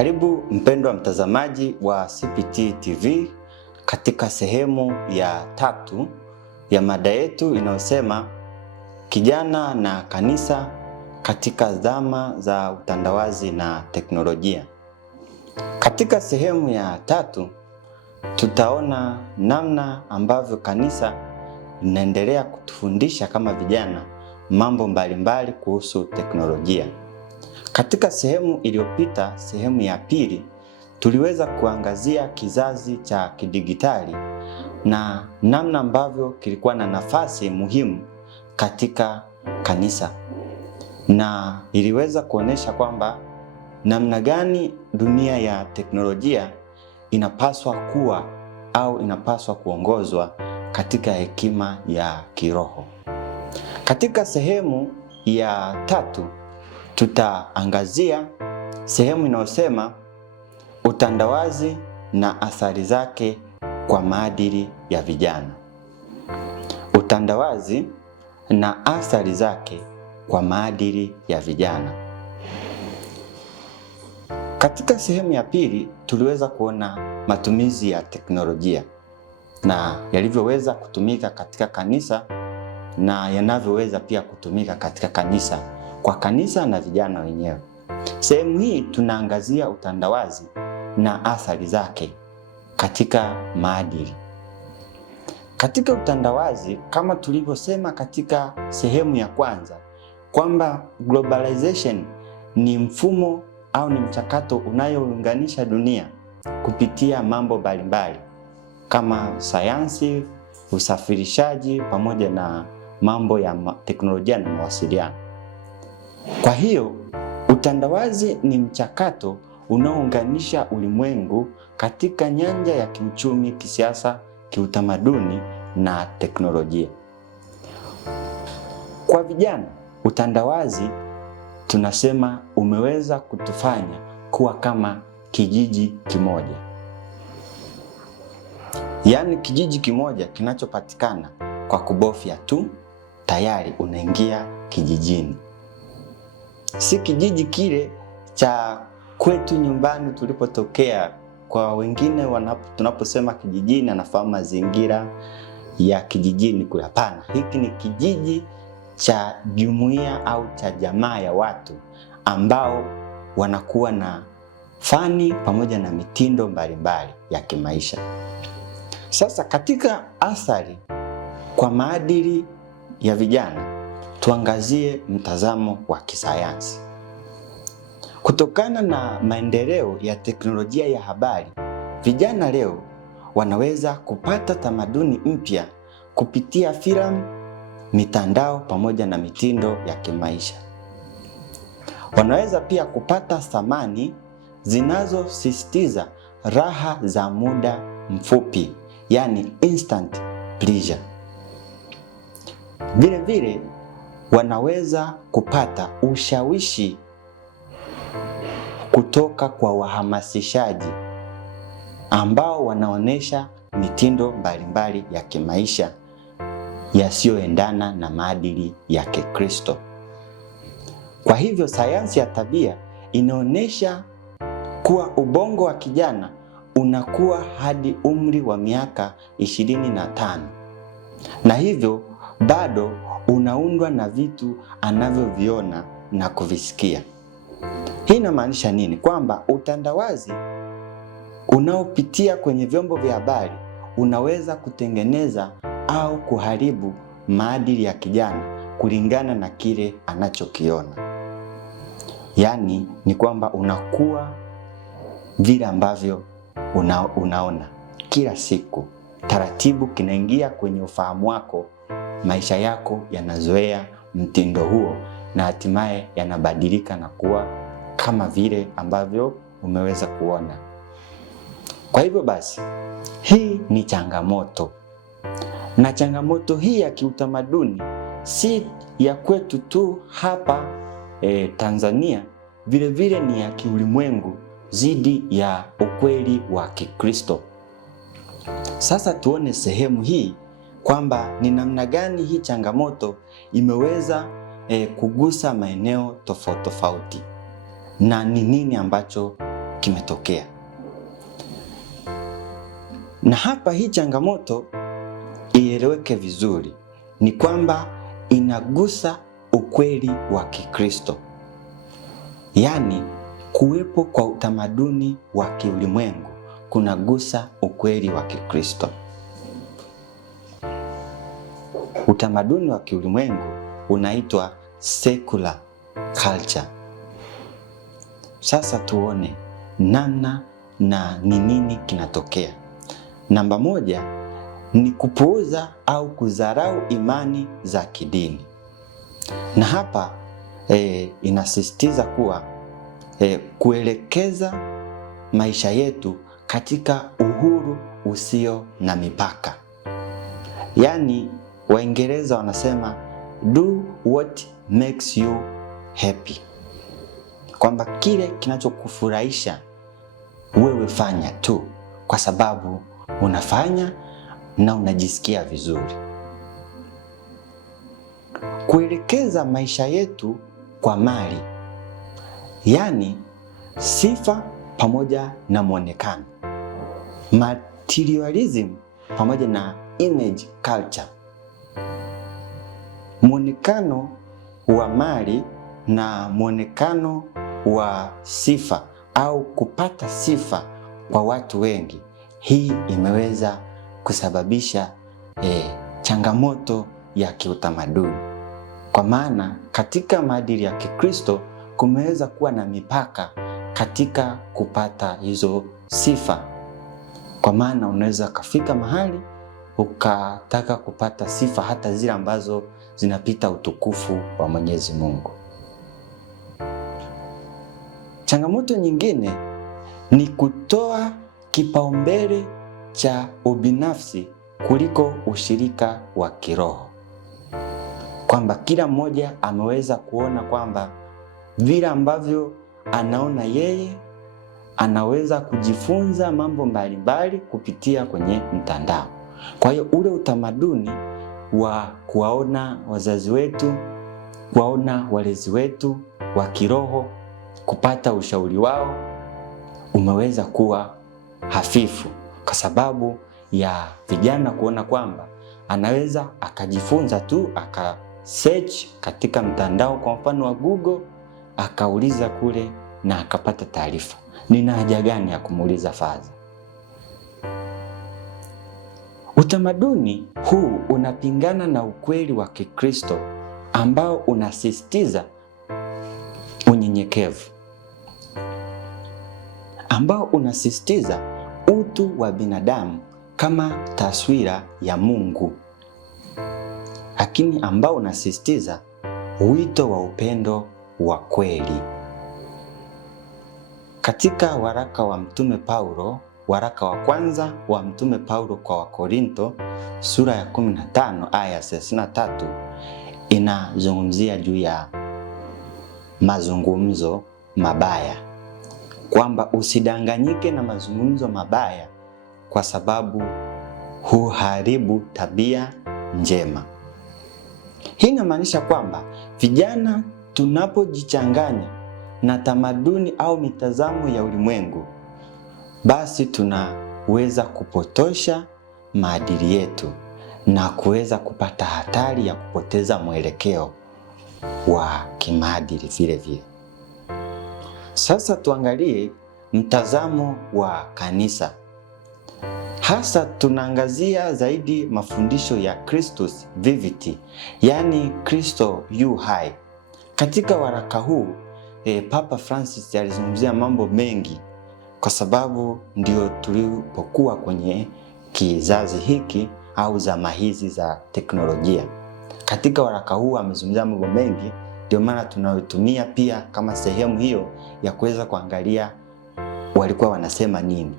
Karibu mpendwa mtazamaji wa CPT TV katika sehemu ya 3 ya mada yetu inayosema kijana na kanisa katika zama za utandawazi na teknolojia. Katika sehemu ya 3 tutaona namna ambavyo kanisa linaendelea kutufundisha kama vijana mambo mbalimbali kuhusu teknolojia. Katika sehemu iliyopita, sehemu ya 2, tuliweza kuangazia kizazi cha kidigitali na namna ambavyo kilikuwa na nafasi muhimu katika kanisa, na iliweza kuonesha kwamba namna gani dunia ya teknolojia inapaswa kuwa au inapaswa kuongozwa katika hekima ya kiroho. Katika sehemu ya 3 tutaangazia sehemu inayosema utandawazi na athari zake kwa maadili ya vijana. Utandawazi na athari zake kwa maadili ya vijana. Katika sehemu ya 2 tuliweza kuona matumizi ya teknolojia na yalivyoweza kutumika katika kanisa na yanavyoweza pia kutumika katika kanisa, kwa kanisa na vijana wenyewe. Sehemu hii tunaangazia utandawazi na athari zake katika maadili. Katika utandawazi, kama tulivyosema katika sehemu ya kwanza, kwamba globalization ni mfumo au ni mchakato unayounganisha dunia kupitia mambo mbalimbali kama sayansi, usafirishaji pamoja na mambo ya teknolojia na mawasiliano. Kwa hiyo utandawazi ni mchakato unaounganisha ulimwengu katika nyanja ya kiuchumi, kisiasa, kiutamaduni na teknolojia. Kwa vijana, utandawazi tunasema umeweza kutufanya kuwa kama kijiji kimoja. Yaani kijiji kimoja kinachopatikana kwa kubofya tu tayari unaingia kijijini. Si kijiji kile cha kwetu nyumbani tulipotokea. Kwa wengine tunaposema kijijini anafahamu mazingira ya kijijini kule. Hapana, hiki ni kijiji cha jumuiya au cha jamaa ya watu ambao wanakuwa na fani pamoja na mitindo mbalimbali ya kimaisha. Sasa katika athari kwa maadili ya vijana, tuangazie mtazamo wa kisayansi. Kutokana na maendeleo ya teknolojia ya habari, vijana leo wanaweza kupata tamaduni mpya kupitia filamu, mitandao pamoja na mitindo ya kimaisha. Wanaweza pia kupata thamani zinazosisitiza raha za muda mfupi, yani instant pleasure. Vile vile wanaweza kupata ushawishi kutoka kwa wahamasishaji ambao wanaonesha mitindo mbalimbali ya kimaisha yasiyoendana na maadili ya Kikristo. Kwa hivyo sayansi ya tabia inaonyesha kuwa ubongo wa kijana unakuwa hadi umri wa miaka 25, na hivyo bado unaundwa na vitu anavyoviona na kuvisikia. Hii inamaanisha nini? Kwamba utandawazi unaopitia kwenye vyombo vya habari unaweza kutengeneza au kuharibu maadili ya kijana kulingana na kile anachokiona. Yaani ni kwamba unakuwa vile ambavyo unaona kila siku. Taratibu kinaingia kwenye ufahamu wako, maisha yako yanazoea mtindo huo na hatimaye yanabadilika na kuwa kama vile ambavyo umeweza kuona. Kwa hivyo basi, hii ni changamoto. Na changamoto hii ya kiutamaduni si ya kwetu tu hapa Tanzania, vile vile ni ya kiulimwengu zidi ya ukweli wa Kikristo. Sasa tuone sehemu hii kwamba ni namna gani hii changamoto imeweza kugusa maeneo tofauti tofauti na ni nini ambacho kimetokea. Na hapa hii changamoto ieleweke vizuri, ni kwamba inagusa ukweli wa Kikristo. Yaani kuwepo kwa utamaduni wa kiulimwengu kunagusa ukweli wa Kikristo. Utamaduni wa kiulimwengu unaitwa secular culture. Sasa tuone namna na ni nini kinatokea. Namba moja ni kupuuza au kudharau imani za kidini. Na hapa inasisitiza kuwa kuelekeza maisha yetu katika uhuru usio na mipaka. Yaani Waingereza wanasema do what makes you happy. Kwamba kile kinachokufurahisha wewe fanya tu, kwa sababu unafanya na unajisikia vizuri. Kuelekeza maisha yetu kwa mali, yaani sifa pamoja na muonekano. Materialism pamoja na image culture. Muonekano wa mali na muonekano wa sifa au kupata sifa kwa watu wengi, hii imeweza kusababisha changamoto ya kiutamaduni. Kwa maana katika maadili ya Kikristo kumeweza kuwa na mipaka katika kupata hizo sifa. Kwa maana unaweza kufika mahali ukataka kupata sifa hata zile ambazo zinapita utukufu wa Mwenyezi Mungu. Changamoto nyingine ni kutoa kipaumbele cha ubinafsi kuliko ushirika wa kiroho. Kwamba kila mmoja ameweza kuona kwamba vile ambavyo anaona yeye anaweza kujifunza mambo mbalimbali kupitia kwenye mtandao. Kwa hiyo ule utamaduni wa kuwaona wazazi wetu, kuwaona walezi wetu wa kiroho, kupata ushauri wao umeweza kuwa hafifu, kwa sababu ya vijana kuona kwamba anaweza akajifunza tu, search katika mtandao, kwa mfano wa Google, akauliza kule na akapata taarifa. Nina haja gani ya kumuuliza father? Utamaduni huu unapingana na ukweli wa Kikristo ambao unasisitiza unyenyekevu, ambao unasisitiza utu wa binadamu kama taswira ya Mungu, lakini ambao unasisitiza wito wa upendo wa kweli. Katika waraka wa Mtume Paulo, waraka wa kwanza wa Mtume Paulo kwa Wakorinto sura ya 15 aya 33 inazungumzia juu ya mazungumzo mabaya, kwamba usidanganyike na mazungumzo mabaya kwa sababu huharibu tabia njema. Hii inamaanisha kwamba vijana tunapojichanganya na tamaduni au mitazamo ya ulimwengu, basi tunaweza kupotosha maadili yetu na kuweza kupata hatari ya kupoteza mwelekeo wa kimaadili vile vile. Sasa tuangalie mtazamo wa kanisa. Hasa tunaangazia zaidi mafundisho ya Christus Vivit, yani Kristo yu hai. Katika waraka huu Papa Francis alizungumzia mambo mengi, kwa sababu ndio tulipokuwa kwenye kizazi hiki au zama hizi za teknolojia. Katika waraka huu amezungumzia mambo mengi, ndio maana tunayotumia pia kama sehemu hiyo ya kuweza kuangalia walikuwa wanasema nini.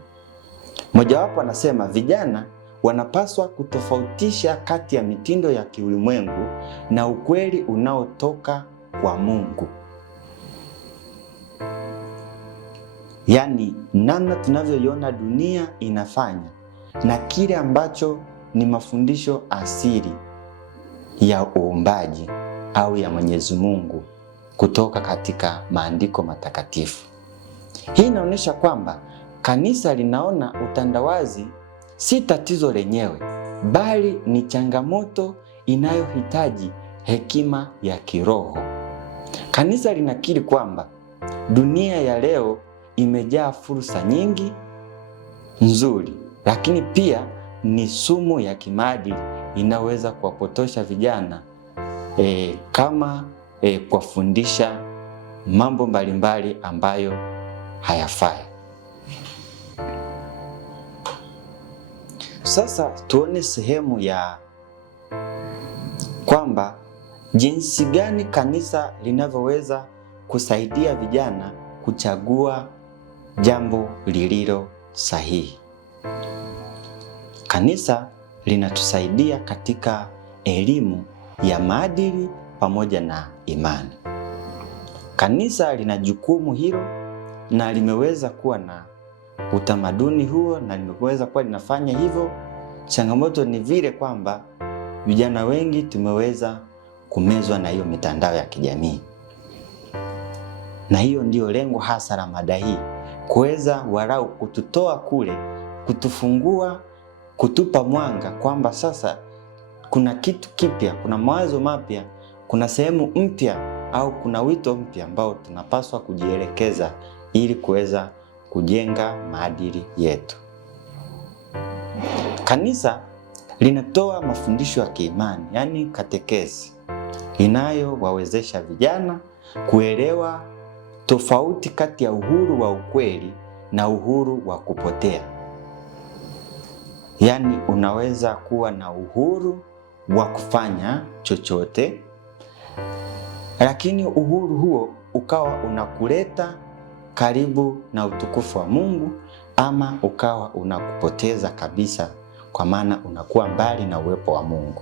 Mojawapo anasema vijana wanapaswa kutofautisha kati ya mitindo ya kiulimwengu na ukweli unaotoka kwa Mungu. Yaani namna tunavyoiona dunia inafanya na kile ambacho ni mafundisho asili ya uumbaji au ya Mwenyezi Mungu kutoka katika maandiko matakatifu. Hii inaonyesha kwamba kanisa linaona utandawazi si tatizo lenyewe, bali ni changamoto inayohitaji hekima ya kiroho. Kanisa linakiri kwamba dunia ya leo imejaa fursa nyingi nzuri, lakini pia ni sumu ya kimaadili inaweza kuwapotosha vijana kama kuwafundisha mambo mbalimbali ambayo hayafai. Sasa tuone sehemu ya kwamba jinsi gani kanisa linavyoweza kusaidia vijana kuchagua jambo lililo sahihi. Kanisa linatusaidia katika elimu ya maadili pamoja na imani. Kanisa lina jukumu hilo na limeweza kuwa na utamaduni huo na limeweza kuwa linafanya hivyo. Changamoto ni vile kwamba vijana wengi tumeweza kumezwa na hiyo mitandao ya kijamii. Na hiyo ndio lengo hasa la mada hii, kuweza walau kututoa kule, kutufungua, kutupa mwanga kwamba sasa kuna kitu kipya, kuna mawazo mapya, kuna sehemu mpya au kuna wito mpya ambao tunapaswa kujielekeza ili kuweza kujenga maadili yetu. Kanisa linatoa mafundisho ya kiimani, yani katekesi, inayowawezesha vijana kuelewa tofauti kati ya uhuru wa ukweli na uhuru wa kupotea. Yani unaweza kuwa na uhuru wa kufanya chochote, lakini uhuru huo ukawa unakuleta karibu na utukufu wa Mungu, ama ukawa unakupoteza kabisa, kwa maana unakuwa mbali na uwepo wa Mungu.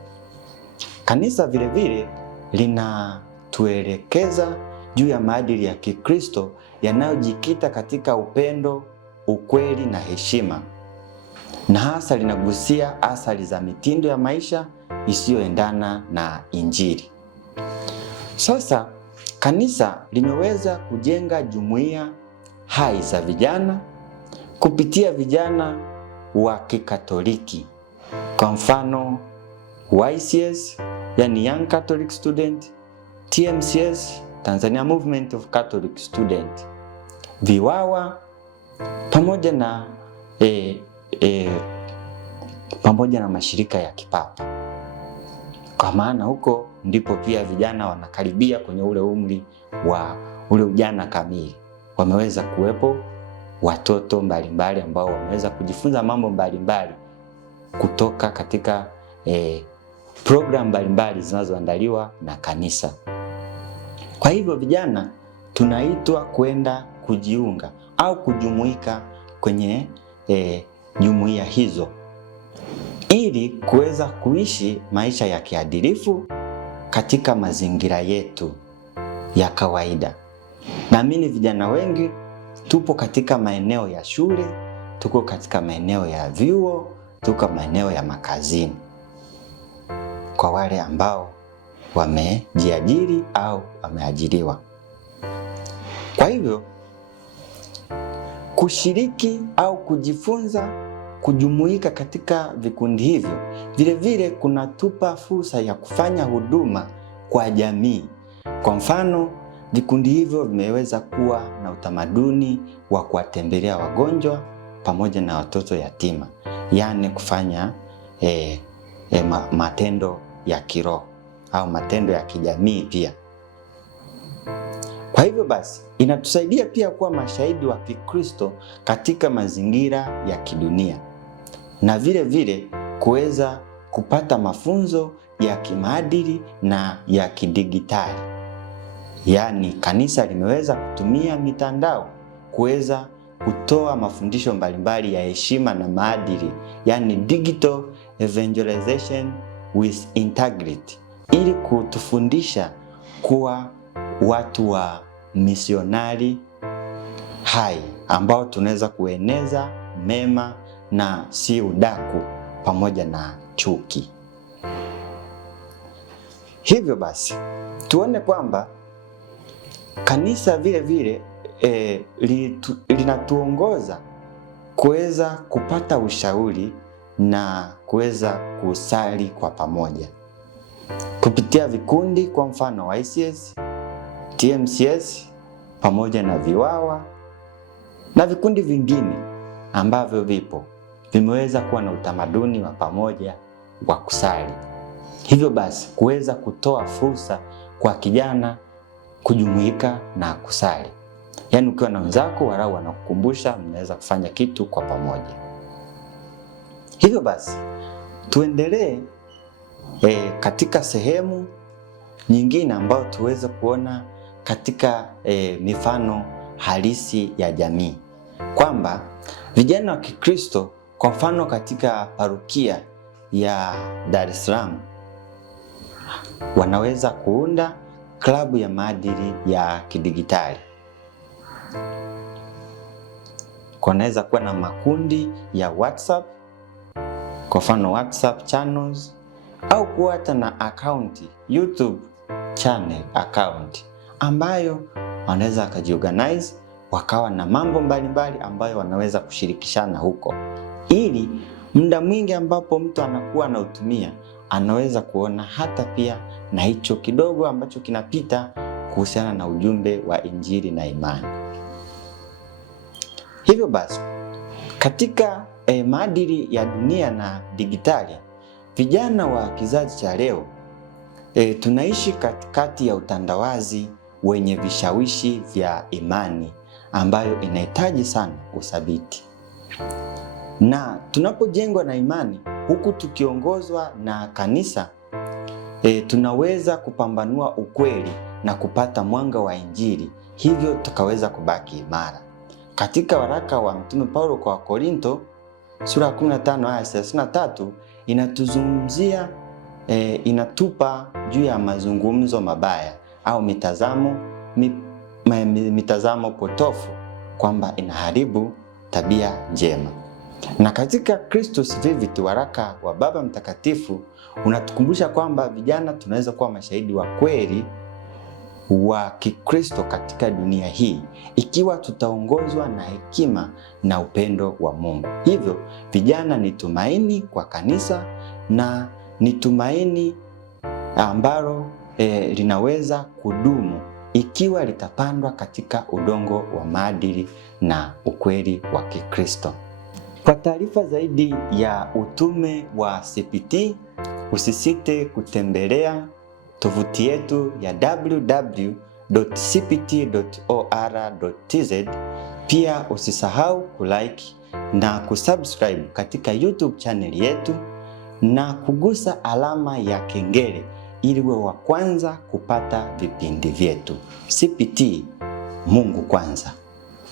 Kanisa vile vile linatuelekeza juu ya maadili ya Kikristo yanayojikita katika upendo, ukweli na heshima, na hasa linagusia athari za mitindo ya maisha isiyoendana na Injili. Sasa kanisa limeweza kujenga jumuiya hai za vijana kupitia vijana wa Kikatoliki. Kwa mfano YCS, yani Young Catholic Student, TMCS, Tanzania Movement of Catholic Student, VIWAWA pamoja na mashirika ya kipapa. Kwa maana huko ndipo pia vijana wanakaribia kwenye ule umri wa ule ujana kamili. Wameweza kuwepo watoto mbalimbali ambao wameweza kujifunza mambo mbalimbali kutoka katika program mbalimbali zinazoandaliwa na kanisa. Kwa hivyo vijana tunaitwa kwenda kujiunga au kujumuika kwenye jumuiya hizo ili kuweza kuishi maisha ya kiadilifu katika mazingira yetu ya kawaida. Naamini vijana wengi tupo katika maeneo ya shule, tuko katika maeneo ya vyuo, tuko maeneo ya makazini, kwa wale ambao wamejiajiri au wameajiriwa. Kwa hivyo kushiriki au kujifunza, kujumuika katika vikundi hivyo vile vile kunatupa fursa ya kufanya huduma kwa jamii. Kwa mfano, vikundi hivyo vimeweza kuwa na utamaduni wa kuwatembelea wagonjwa pamoja na watoto yatima, yani kufanya matendo ya kiroho au matendo ya kijamii pia. Kwa hivyo basi inatusaidia pia kuwa mashahidi wa Kikristo katika mazingira ya kidunia, na vile vile kuweza kupata mafunzo ya kimaadili na ya kidigitali. Yaani kanisa limeweza kutumia mitandao kuweza kutoa mafundisho mbalimbali ya heshima na maadili, yani digital evangelization with integrity, ili kutufundisha kuwa watu wa misionari hai ambao tunaweza kueneza mema na si udaku pamoja na chuki. Hivyo basi tuone kwamba kanisa vile vile linatuongoza kuweza kupata ushauri na kuweza kusali kwa pamoja kupitia vikundi, kwa mfano YCS, TMCS pamoja na VIWAWA na vikundi vingine ambavyo vimeweza kuwa na utamaduni wa pamoja wa kusali. Hivyo basi kuweza kutoa fursa kwa kijana kujumuika na kusali. Yaani ukiwa na wenzako walau wanakukumbusha, mnaweza kufanya kitu kwa pamoja. Hivyo basi tuendelee katika sehemu nyingine ambayo tuweze kuona katika mifano halisi ya jamii kwamba vijana wa Kikristo, kwa mfano katika parokia ya Dar es Salaam, wanaweza kuunda klabu ya maadili ya kidigitali. Wanaweza kuwa na makundi ya WhatsApp, kwa mfano WhatsApp channels, au kuwa hata na account, YouTube channel account, ambayo wanaweza wakajiorganize wakawa na mambo mbalimbali ambayo wanaweza kushirikishana huko, ili muda mwingi ambapo mtu anakuwa anautumia anaweza kuona hata pia na hicho kidogo ambacho kinapita kuhusiana na ujumbe wa Injili na imani. Hivyo basi katika maadili ya dunia na digitali, vijana wa kizazi cha leo tunaishi katikati ya utandawazi wenye vishawishi vya imani ambayo inahitaji sana uthabiti. Na tunapojengwa na imani huku tukiongozwa na kanisa, tunaweza kupambanua ukweli na kupata mwanga wa Injili, hivyo tukaweza kubaki imara. Katika waraka wa Mtume Paulo kwa Korinto sura ya 15 aya 33 inatuzungumzia inatupa juu ya mazungumzo mabaya au mitazamo potofu kwamba inaharibu tabia njema. Na katika Christus Vivit, waraka wa Baba Mtakatifu, unatukumbusha kwamba vijana tunaweza kuwa mashahidi wa kweli wa Kikristo katika dunia hii ikiwa tutaongozwa na hekima na upendo wa Mungu. Hivyo vijana ni tumaini kwa kanisa na ni tumaini ambalo linaweza kudumu ikiwa litapandwa katika udongo wa maadili na ukweli wa Kikristo. Kwa taarifa zaidi ya utume wa CPT, usisite kutembelea tovuti yetu ya www.cpt.or.tz. Pia usisahau kulike na kusubscribe katika YouTube channel yetu na kugusa alama ya kengele ili uwe wa kwanza kupata vipindi vyetu. CPT, Mungu kwanza.